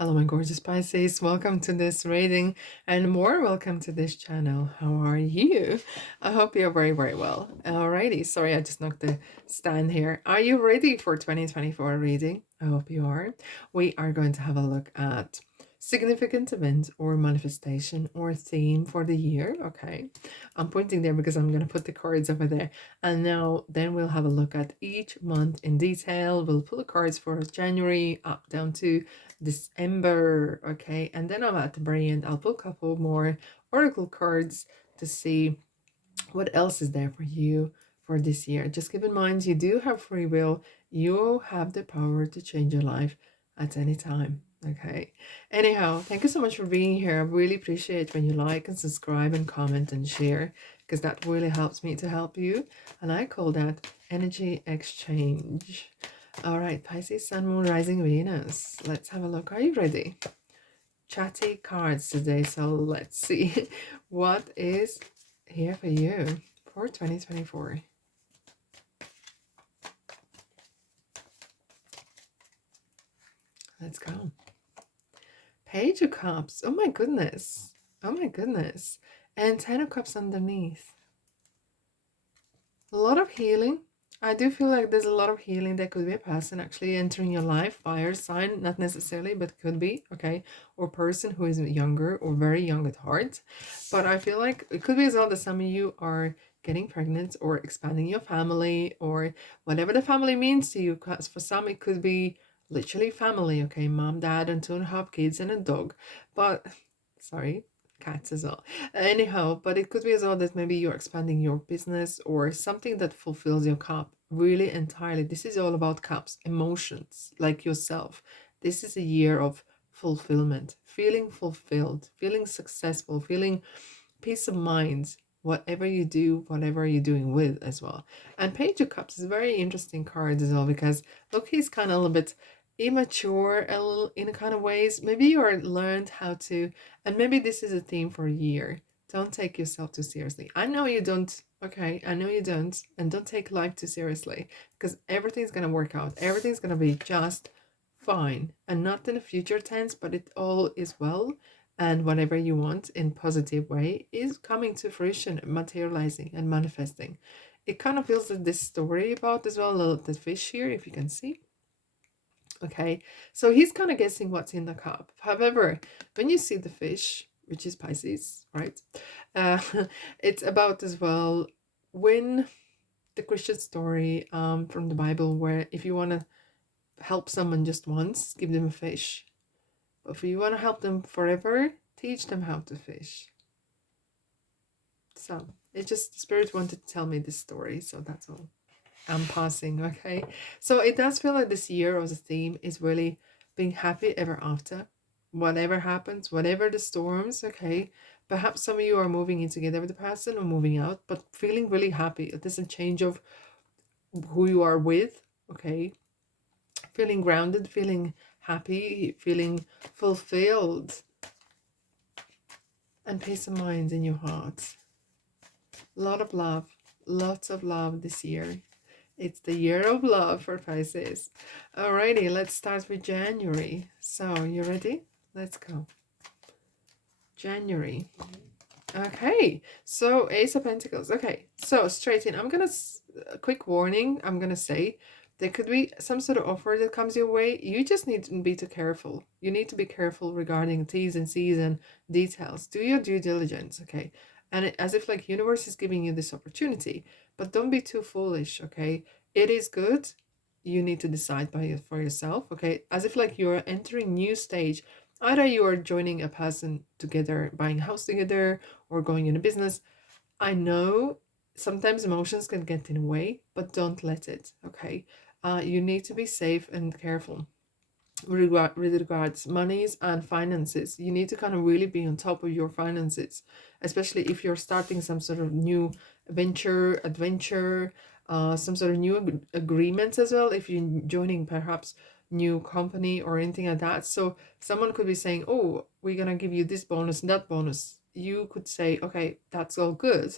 Hello, my gorgeous Pisces. Welcome to this reading and more welcome to this channel. How are you? I hope you're very, very well. Alrighty, sorry, I just knocked the stand here. Are you ready for 2024 reading? I hope you are. We are going to have a look at significant event or manifestation or theme for the year. Okay, I'm pointing there because I'm going to put the cards over there. And now then we'll have a look at each month in detail. We'll pull the cards for January up down to December, okay? And then I'm at the very end, I'll pull a couple more oracle cards to see what else is there for you for this year. Just keep in mind, you do have free will. You have the power to change your life at any time, okay? Anyhow, thank you so much for being here. I really appreciate when you like and subscribe and comment and share, because that really helps me to help you. And I call that energy exchange. All right, Pisces, Sun, Moon, Rising, Venus. Let's have a look. Are you ready? Chatty cards today. So let's see what is here for you for 2024. Let's go. Page of Cups. Oh my goodness. Oh my goodness. And 10 of Cups underneath. A lot of healing. I do feel like there's a lot of healing. There could be a person actually entering your life, fire sign, not necessarily, but could be, okay, or person who is younger or very young at heart. But I feel like it could be as well that some of you are getting pregnant or expanding your family or whatever the family means to you. Because for some, it could be literally family, okay, mom, dad, and 2.5 kids and a dog. But sorry, cats as well. Anyhow, but it could be as well that maybe you're expanding your business or something that fulfills your cup really entirely. This is all about cups, emotions, like yourself. This is a year of fulfillment, feeling fulfilled, feeling successful, feeling peace of mind, whatever you do, whatever you're doing with as well. And Page of Cups is a very interesting card as well because look, he's kind of a little bit immature a little in a kind of ways. Maybe you are learned how to, and maybe this is a theme for a year. Don't take yourself too seriously. I know you don't, okay, I know you don't, and don't take life too seriously because everything's gonna work out. Everything's gonna be just fine, and not in the future tense, but it all is well, and whatever you want in positive way is coming to fruition, materializing and manifesting. It kind of feels like this story about as well, the fish here, if you can see. Okay, so he's kind of guessing what's in the cup. However, when you see the fish, which is Pisces, right? Uh, it's about as well when the Christian story from the Bible, where if you want to help someone just once, give them a fish. But if you want to help them forever, teach them how to fish. So it just, the spirit wanted to tell me this story, so that's all. I'm passing, okay? So it does feel like this year of the theme is really being happy ever after. Whatever happens, whatever the storms, okay? Perhaps some of you are moving in together with the person or moving out, but feeling really happy. It doesn't change of who you are with, okay? Feeling grounded, feeling happy, feeling fulfilled, and peace of mind in your heart. A lot of love, lots of love this year. It's the year of love for Pisces. Alrighty, let's start with January. So, you ready? Let's go. January. Okay, so Ace of Pentacles. Okay, so straight in. I'm gonna, a quick warning, I'm gonna say, there could be some sort of offer that comes your way. You just need to be too careful. You need to be careful regarding T's and C's and details. Do your due diligence, okay? And as if like universe is giving you this opportunity, but don't be too foolish, okay? It is good. You need to decide for yourself, okay? As if like you're entering new stage. Either you are joining a person together, buying a house together, or going into business. I know sometimes emotions can get in the way, but don't let it, okay? You need to be safe and careful with regards monies and finances. You need to kind of really be on top of your finances, especially if you're starting some sort of new adventure, some sort of new agreements as well. If you're joining perhaps new company or anything like that, so someone could be saying, oh, we're gonna give you this bonus and that bonus. You could say, okay, that's all good,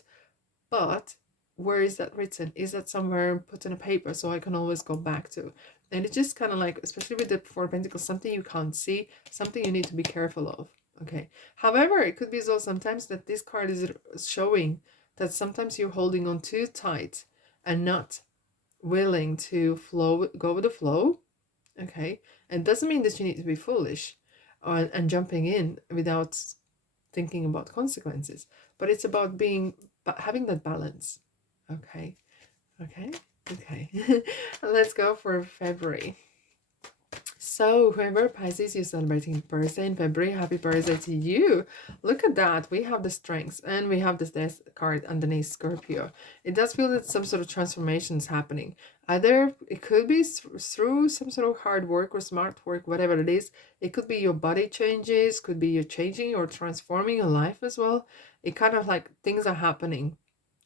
but where is that written? Is that somewhere put in a paper so I can always go back to? And it's just kind of like, especially with the Four of Pentacles, something you can't see, something you need to be careful of. Okay. However, it could be as well sometimes that this card is showing that sometimes you're holding on too tight and not willing to go with the flow. Okay. And it doesn't mean that you need to be foolish and jumping in without thinking about consequences, but it's about having that balance. Okay. Okay. Okay. Let's go for February. So whoever Pisces you're celebrating birthday in February, happy birthday to you. Look at that. We have the strengths and we have this death card underneath Scorpio. It does feel that some sort of transformation is happening. Either it could be through some sort of hard work or smart work, whatever it is. It could be your body changes, could be you changing or transforming your life as well. It kind of like things are happening,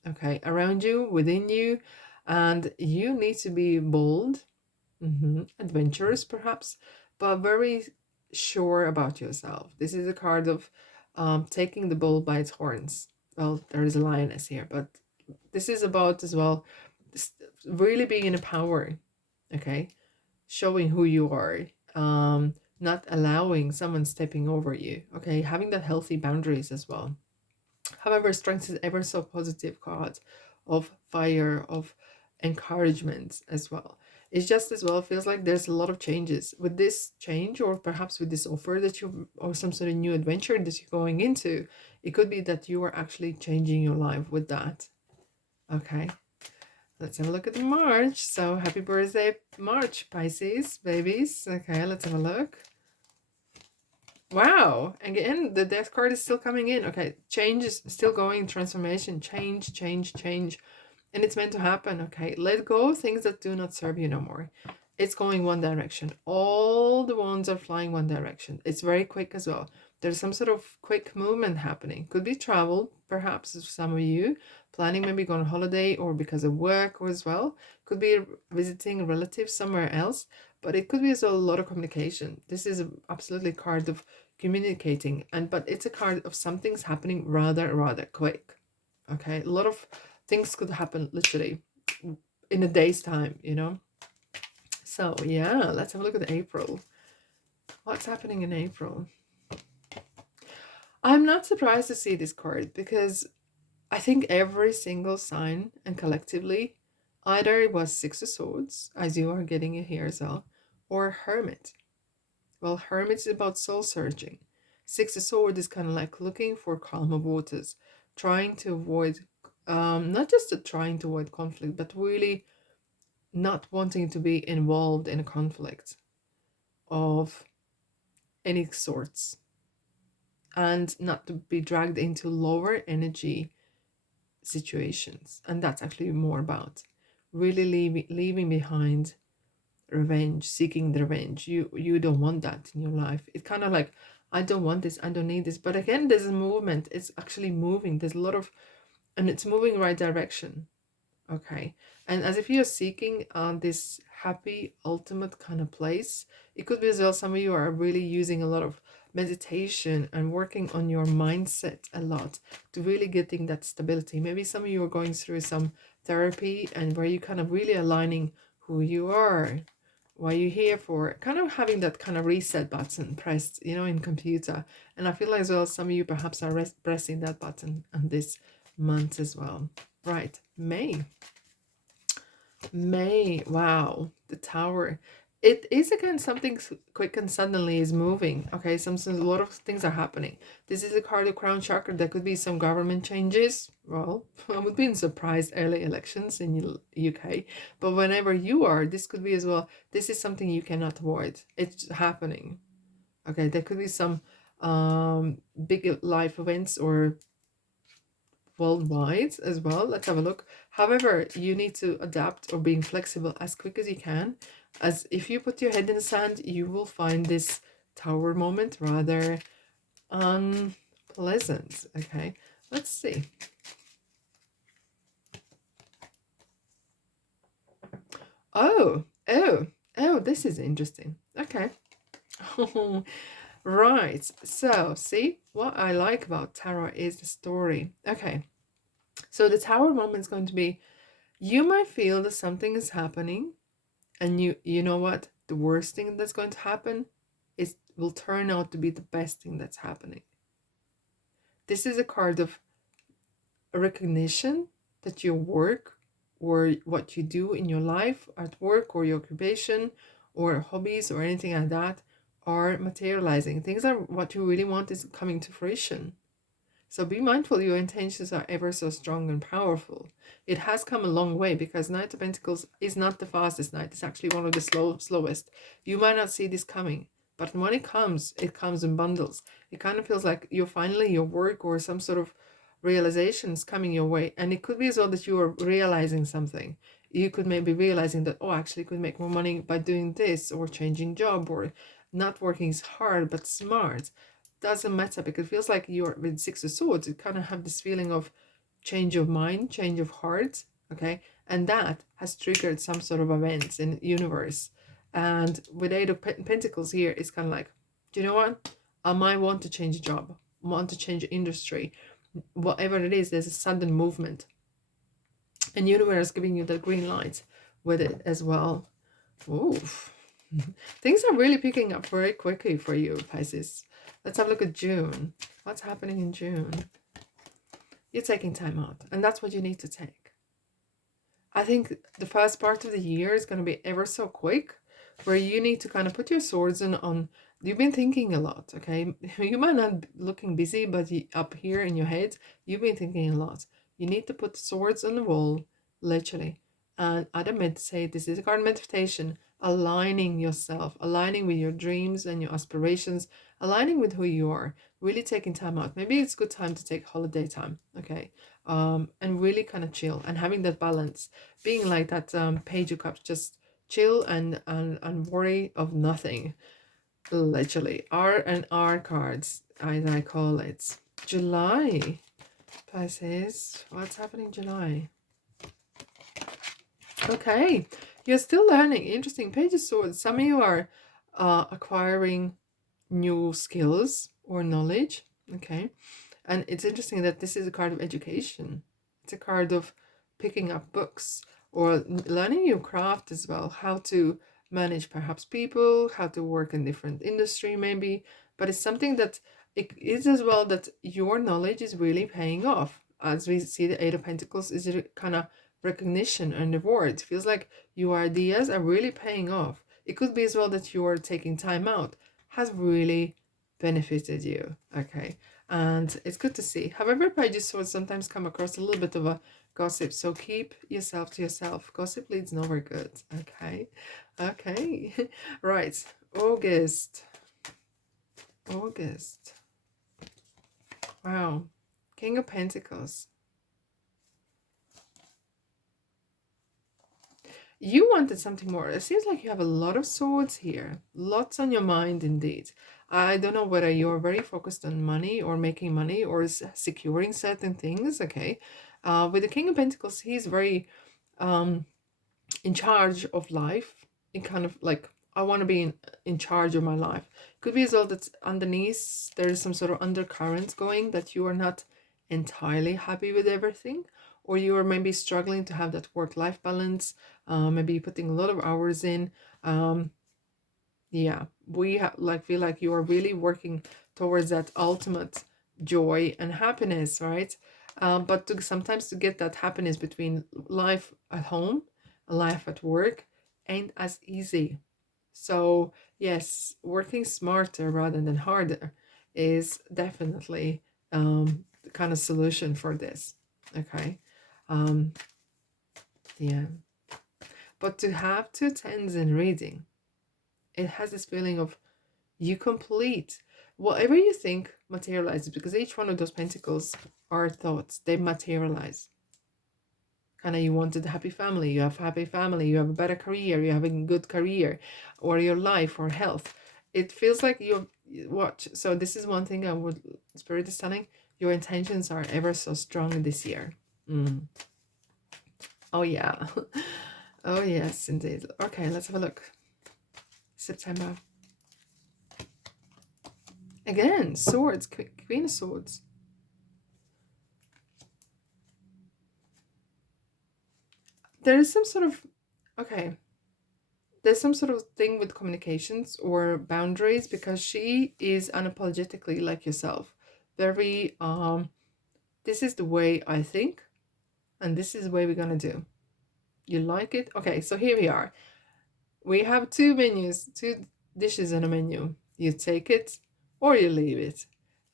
okay, around you, within you, and you need to be bold. Adventurous perhaps, but very sure about yourself. This is a card of taking the bull by its horns. Well, there is a lioness here, but this is about as well really being in a power, okay, showing who you are, not allowing someone stepping over you, okay, having that healthy boundaries as well. However, strength is ever so positive card of fire, of encouragement as well. It's just as well feels like there's a lot of changes with this change, or perhaps with this offer that you, or some sort of new adventure that you're going into. It could be that you are actually changing your life with that. Okay, let's have a look at March. So happy birthday, March, Pisces babies. Okay, let's have a look. Wow, again the death card is still coming in. Okay, change is still going, transformation, change, change, change, and it's meant to happen. Okay, let go of things that do not serve you no more. It's going one direction. All the wands are flying one direction. It's very quick as well. There's some sort of quick movement happening. Could be travel, perhaps for some of you planning maybe go on holiday, or because of work as well. Could be visiting relatives somewhere else, but it could be as well a lot of communication. This is absolutely a card of communicating, but it's a card of something's happening rather quick. Okay, a lot of things could happen literally in a day's time, you know. So yeah, let's have a look at April. What's happening in April? I'm not surprised to see this card, because I think every single sign and collectively, either it was Six of Swords, as you are getting it here as well, or Hermit. Well, Hermit is about soul searching. Six of Swords is kind of like looking for calmer waters, trying to avoid, not just trying to avoid conflict, but really not wanting to be involved in a conflict of any sorts, and not to be dragged into lower energy situations. And that's actually more about really leaving behind revenge, seeking the revenge. You don't want that in your life. It's kind of like, I don't want this, I don't need this. But again, there's a movement. It's actually moving. There's a lot of, and it's moving in the right direction. Okay, and as if you're seeking this happy ultimate kind of place, it could be as well some of you are really using a lot of meditation and working on your mindset a lot to really getting that stability. Maybe some of you are going through some therapy, and where you kind of really aligning who you are, what you're here for, kind of having that kind of reset button pressed, you know, in computer. And I feel like as well some of you perhaps are pressing that button on this month as well. Right, May. Wow, the Tower. It is again something quick and suddenly is moving. Okay, a lot of things are happening. This is a card of Crown Chakra. There could be some government changes. Well, I would be in surprised early elections in UK, but whenever you are, this could be as well. This is something you cannot avoid. It's happening. Okay, there could be some big life events or worldwide as well. Let's have a look. However, you need to adapt or being flexible as quick as you can, as if you put your head in the sand, you will find this Tower moment rather unpleasant. Okay, let's see. Oh, this is interesting. Okay. Right, so see, what I like about tarot is the story. Okay, so the Tower moment is going to be, you might feel that something is happening And you know what? The worst thing that's going to happen is will turn out to be the best thing that's happening. This is a card of recognition that your work or what you do in your life at work or your occupation or hobbies or anything like that are materializing. Things are what you really want is coming to fruition. So be mindful your intentions are ever so strong and powerful. It has come a long way because Knight of Pentacles is not the fastest knight. It's actually one of the slowest. You might not see this coming, but when it comes in bundles. It kind of feels like you're finally your work or some sort of realizations coming your way. And it could be as well that you are realizing something. You could maybe realizing that, oh, actually could make more money by doing this or changing job or not working as hard but smart. Doesn't matter because it feels like you're with Six of Swords. You kind of have this feeling of change of mind, change of heart, okay? And that has triggered some sort of events in the universe. And with Eight of Pentacles here, it's kind of like, do you know what? I might want to change a job, want to change industry, whatever it is. There's a sudden movement, and universe giving you the green light with it as well. Oof. Things are really picking up very quickly for you, Pisces. Let's have a look at June. What's happening in June? You're taking time out, and that's what you need to take. I think the first part of the year is going to be ever so quick, where you need to kind of put your swords in on. You've been thinking a lot, okay? You might not be looking busy, but up here in your head, you've been thinking a lot. You need to put swords on the wall, literally. And I'd meditate. This is a card meditation, aligning yourself, aligning with your dreams and your aspirations, aligning with who you are, really taking time out. Maybe it's a good time to take holiday time, okay? And really kind of chill and having that balance, being like that Page of Cups, just chill and worry of nothing. Literally, R and R cards, as I call it. July, Pisces. What's happening in July? Okay, you're still learning. Interesting. Page of Swords. Some of you are acquiring new skills or knowledge. Okay. And it's interesting that this is a card of education. It's a card of picking up books or learning your craft as well, how to manage perhaps people, how to work in different industry maybe. But it's something that it is as well that your knowledge is really paying off. As we see the Eight of Pentacles is a kind of recognition and reward. It feels like your ideas are really paying off. It could be as well that you are taking time out has really benefited you. Okay. And it's good to see. However, Page of Swords sometimes come across a little bit of a gossip, so keep yourself to yourself. Gossip leads nowhere good. Okay. Okay. Right. August. Wow. King of Pentacles. You wanted something more. It seems like you have a lot of swords here. Lots on your mind indeed. I don't know whether you're very focused on money or making money or securing certain things. Okay. With the King of Pentacles, he's very in charge of life. In kind of like, I want to be in charge of my life. Could be as well that underneath there is some sort of undercurrent going that you are not entirely happy with everything, or you are maybe struggling to have that work-life balance, maybe putting a lot of hours in. Yeah, we feel like you are really working towards that ultimate joy and happiness, right? But sometimes to get that happiness between life at home, life at work, ain't as easy. So yes, working smarter rather than harder is definitely the kind of solution for this. Okay. Yeah. But to have two tens in reading, it has this feeling of you complete whatever you think materializes, because each one of those pentacles are thoughts. They materialize. Kind of, you wanted a happy family, you have a happy family, you have a better career, you have a good career, or your life or health. It feels like you watch. So this is one thing I would, Spirit is telling, your intentions are ever so strong this year. Oh yeah. Oh yes, indeed. Okay, let's have a look. September. Again, swords, Queen of Swords. There is some sort of, okay, there's some sort of thing with communications or boundaries, because she is unapologetically like yourself. Very, this is the way I think, and this is the way we're gonna do. You like it? Okay, so here we are. We have two menus, two dishes in a menu. You take it or you leave it.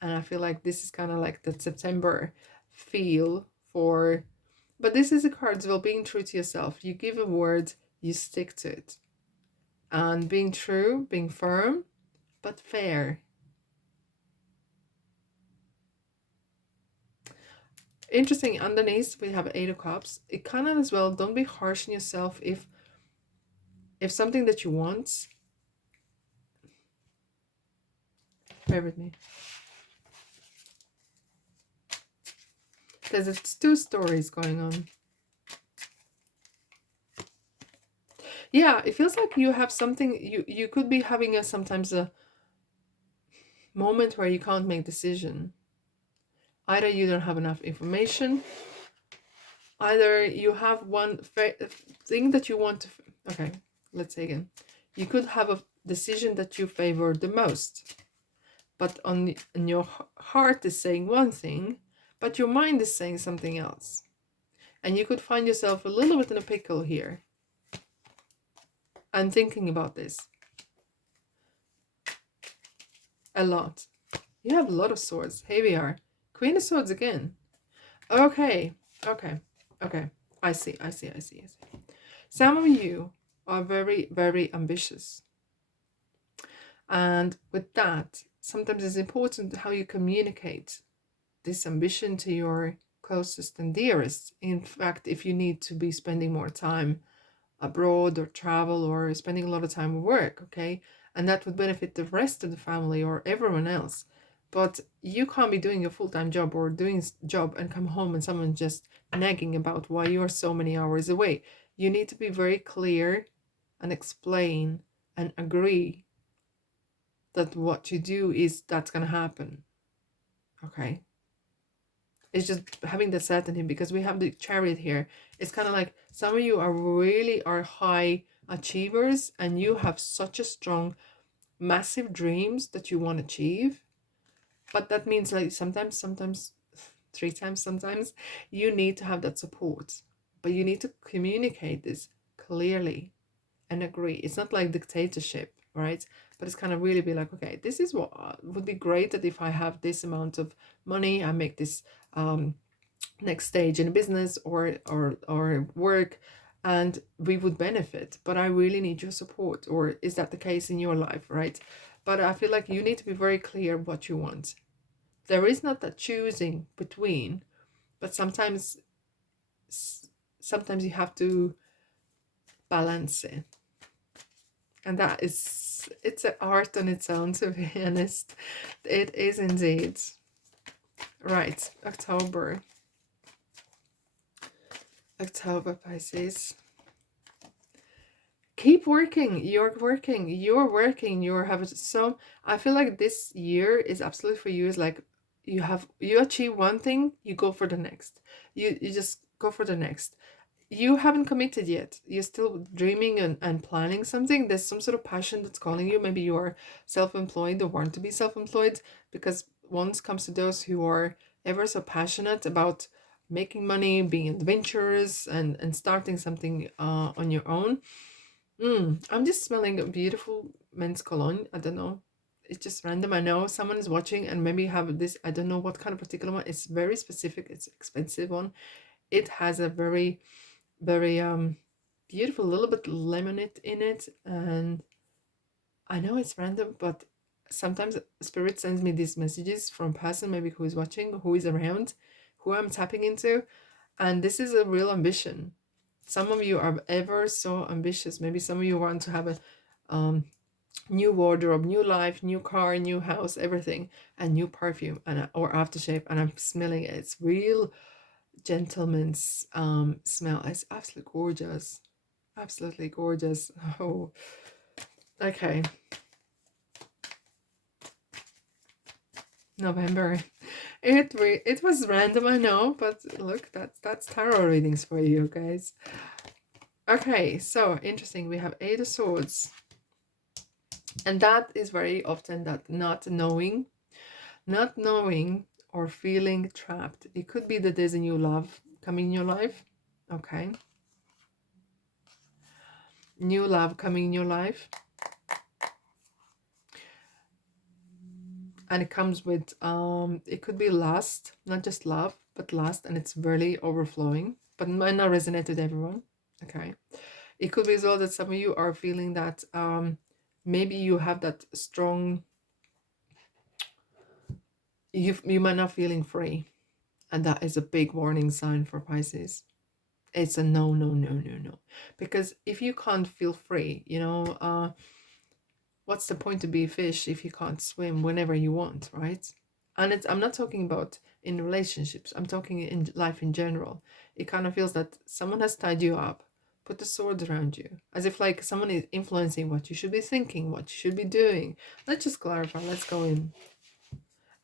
And I feel like this is kind of like the September feel for, but this is a card as well, being true to yourself. You give a word, you stick to it. And being true, being firm, but fair. Interesting, underneath we have Eight of Cups. It kind of as well, don't be harsh on yourself if something that you want, bear with me. There's two stories going on. Yeah, it feels like you have something, you could be having sometimes a moment where you can't make decision. Either you don't have enough information, either you have one thing that you want to, okay, let's say again. You could have a decision that you favor the most, but on your heart is saying one thing, but your mind is saying something else. And you could find yourself a little bit in a pickle here. I'm thinking about this a lot. You have a lot of swords. Here we are. Queen of Swords again. Okay. I see. Some of you are very, very ambitious. And with that, sometimes it's important how you communicate this ambition to your closest and dearest. In fact, if you need to be spending more time abroad or travel or spending a lot of time at work, okay? And that would benefit the rest of the family or everyone else. But you can't be doing a full-time job or doing a job and come home and someone just nagging about why you're so many hours away. You need to be very clear and explain and agree that what you do is that's going to happen. Okay? It's just having the certainty, because we have the Chariot here. It's kind of like some of you are high achievers and you have such a strong, massive dreams that you want to achieve. But that means like sometimes, three times, sometimes you need to have that support. But you need to communicate this clearly and agree. It's not like dictatorship, right? But it's kind of really be like, okay, this is what would be great, that if I have this amount of money, I make this next stage in a business or work, and we would benefit, but I really need your support. Or is that the case in your life, right? But I feel like you need to be very clear what you want. There is not that choosing between, but sometimes you have to balance it. And that is, it's an art on its own, to be honest. It is indeed. Right, October, Pisces. Keep working. You're having so, I feel like this year is absolutely for you. Is like you achieve one thing, you go for the next. You just go for the next. You haven't committed yet. You're still dreaming and planning something. There's some sort of passion that's calling you. Maybe you are self-employed or want to be self-employed, because once comes to those who are ever so passionate about making money, being adventurous, and starting something on your own. I'm just smelling a beautiful men's cologne. I don't know. It's just random. I know someone is watching and maybe have this. I don't know what kind of particular one. It's very specific. It's an expensive one. It has a very, very beautiful, little bit lemonade in it. And I know it's random, but sometimes spirit sends me these messages from person maybe who is watching, who is around, who I'm tapping into. And this is a real ambition. Some of you are ever so ambitious. Maybe some of you want to have a new wardrobe, new life, new car, new house, everything, and new perfume and or aftershave. And I'm smelling it. It's real gentleman's smell. It's absolutely gorgeous. Absolutely gorgeous. Oh, okay. November. It was random, I know, but look, that's tarot readings for you guys. Okay, so interesting. We have Eight of Swords. And that is very often that not knowing or feeling trapped. It could be that there's a new love coming in your life. Okay. New love coming in your life. And it comes with, it could be lust, not just love, but lust, and it's really overflowing, but might not resonate with everyone. Okay. It could be as well that some of you are feeling that maybe you have that strong, you might not feeling free. And that is a big warning sign for Pisces. It's a no, no, no, no, no. Because if you can't feel free, what's the point to be a fish if you can't swim whenever you want, right? And I'm not talking about in relationships, I'm talking in life in general. It kind of feels that someone has tied you up, put the sword around you, as if like someone is influencing what you should be thinking, what you should be doing. Let's just clarify. Let's go in.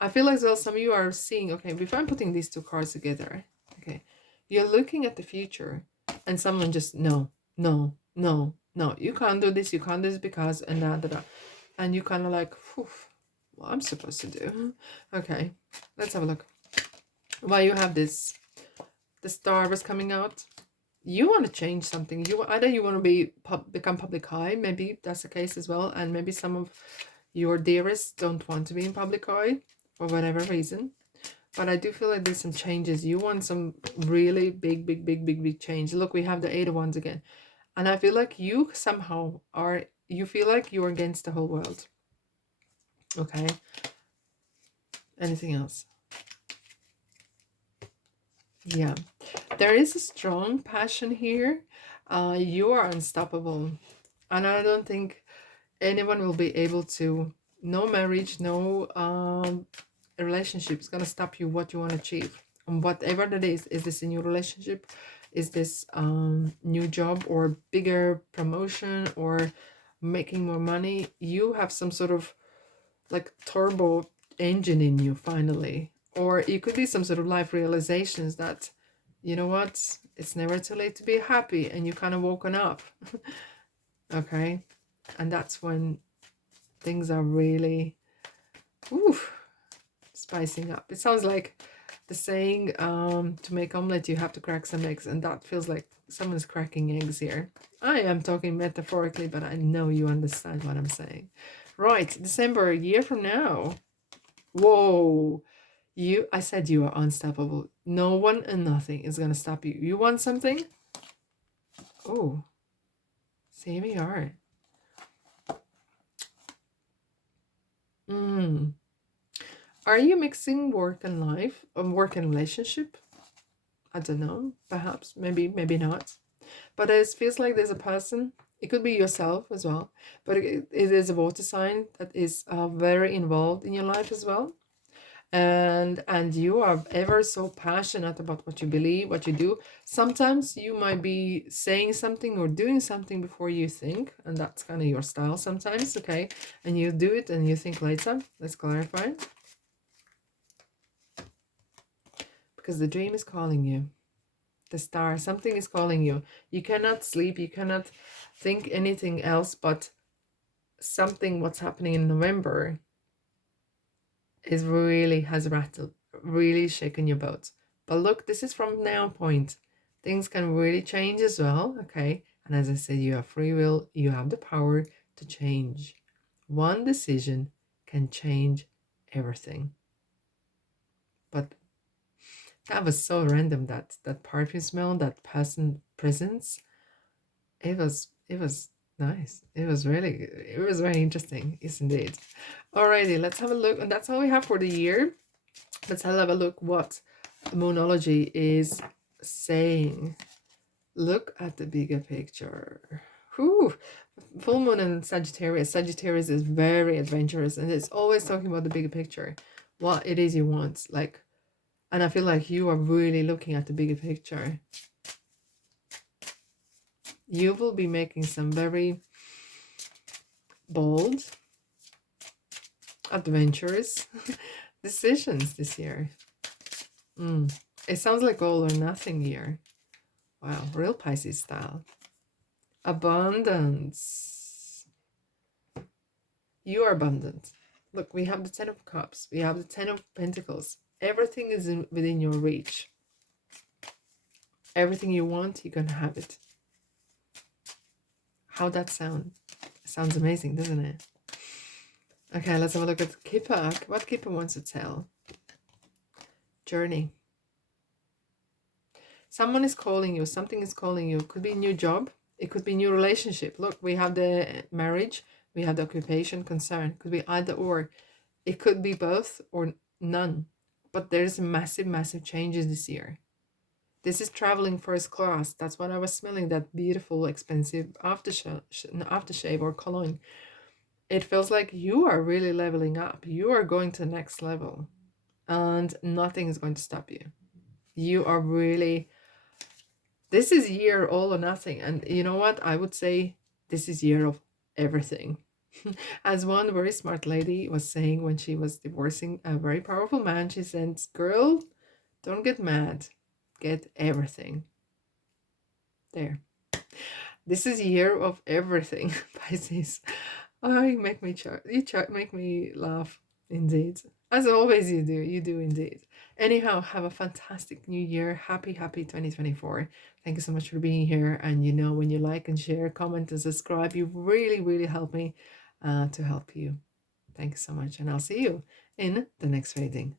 I feel as though some of you are seeing, okay, before I'm putting these two cards together, okay, you're looking at the future and someone just, no, no, no, no, you can't do this, you can't do this because, and da, da, da. And you kind of like, whew, what I'm supposed to do. Okay, let's have a look. While you have this, the star was coming out. You want to change something. Either you want to become public eye, maybe that's the case as well, and maybe some of your dearest don't want to be in public eye for whatever reason. But I do feel like there's some changes. You want some really big change. Look, we have the Eight of Wands again. And I feel like you somehow you feel like you're against the whole world. Okay. Anything else? Yeah. There is a strong passion here. You are unstoppable. And I don't think anyone will be able to, no marriage, no relationship is going to stop you what you want to achieve. And whatever that is this a new relationship? Is this new job or bigger promotion or making more money? You have some sort of like turbo engine in you finally. Or it could be some sort of life realizations that, you know what, it's never too late to be happy, and you kind of woken up. Okay. And that's when things are really spicing up. It sounds like the saying, to make omelette you have to crack some eggs, and that feels like someone's cracking eggs here. I am talking metaphorically, but I know you understand what I'm saying. Right, December, a year from now. Whoa. I said you are unstoppable. No one and nothing is gonna stop you. You want something? Oh, here we are. Are you mixing work and life, or work and relationship? I don't know. Perhaps, maybe not. But it feels like there's a person. It could be yourself as well. But it is a water sign that is very involved in your life as well. And you are ever so passionate about what you believe, what you do. Sometimes you might be saying something or doing something before you think, and that's kind of your style sometimes. Okay, and you do it and you think later. Let's clarify. Because the dream is calling you, the star, something is calling you. You cannot sleep, you cannot think anything else but something. What's happening in November is really has rattled, really shaken your boat. But look, this is from now point. Things can really change as well. Okay, and as I said, you have free will, you have the power to change. One decision can change everything. But that was so random, that perfume smell, that person presence. It was nice. It was very interesting, isn't it? Alrighty, let's have a look. And that's all we have for the year. Let's have a look what Moonology is saying. Look at the bigger picture. Whew. Full moon in Sagittarius. Sagittarius is very adventurous and it's always talking about the bigger picture. What it is you want. Like, and I feel like you are really looking at the bigger picture. You will be making some very bold, adventurous decisions this year. It sounds like all or nothing year. Wow, real Pisces style. Abundance. You are abundant. Look, we have the Ten of Cups. We have the Ten of Pentacles. Everything is within your reach. Everything you want, you're gonna have it. How'd that sound? Sounds amazing, doesn't it? Okay, let's have a look at Kipper. What Kipper wants to tell. Journey. Someone is calling you. Something is calling you. It could be a new job. It could be a new relationship. Look, we have the marriage. We have the occupation, concern. It could be either or. It could be both or none. But there's massive, massive changes this year. This is traveling first class. That's what I was smelling, that beautiful, expensive aftershave or cologne. It feels like you are really leveling up. You are going to the next level. And nothing is going to stop you. You are really... This is year all or nothing. And you know what? I would say this is year of everything. As one very smart lady was saying when she was divorcing a very powerful man, she said, girl, don't get mad. Get everything. There. This is year of everything, Pisces. Oh, you make me make me laugh, indeed. As always, you do indeed. Anyhow, have a fantastic new year. Happy 2024. Thank you so much for being here. And you know, when you like and share, comment and subscribe, you really, really help me to help you. Thank you so much. And I'll see you in the next reading.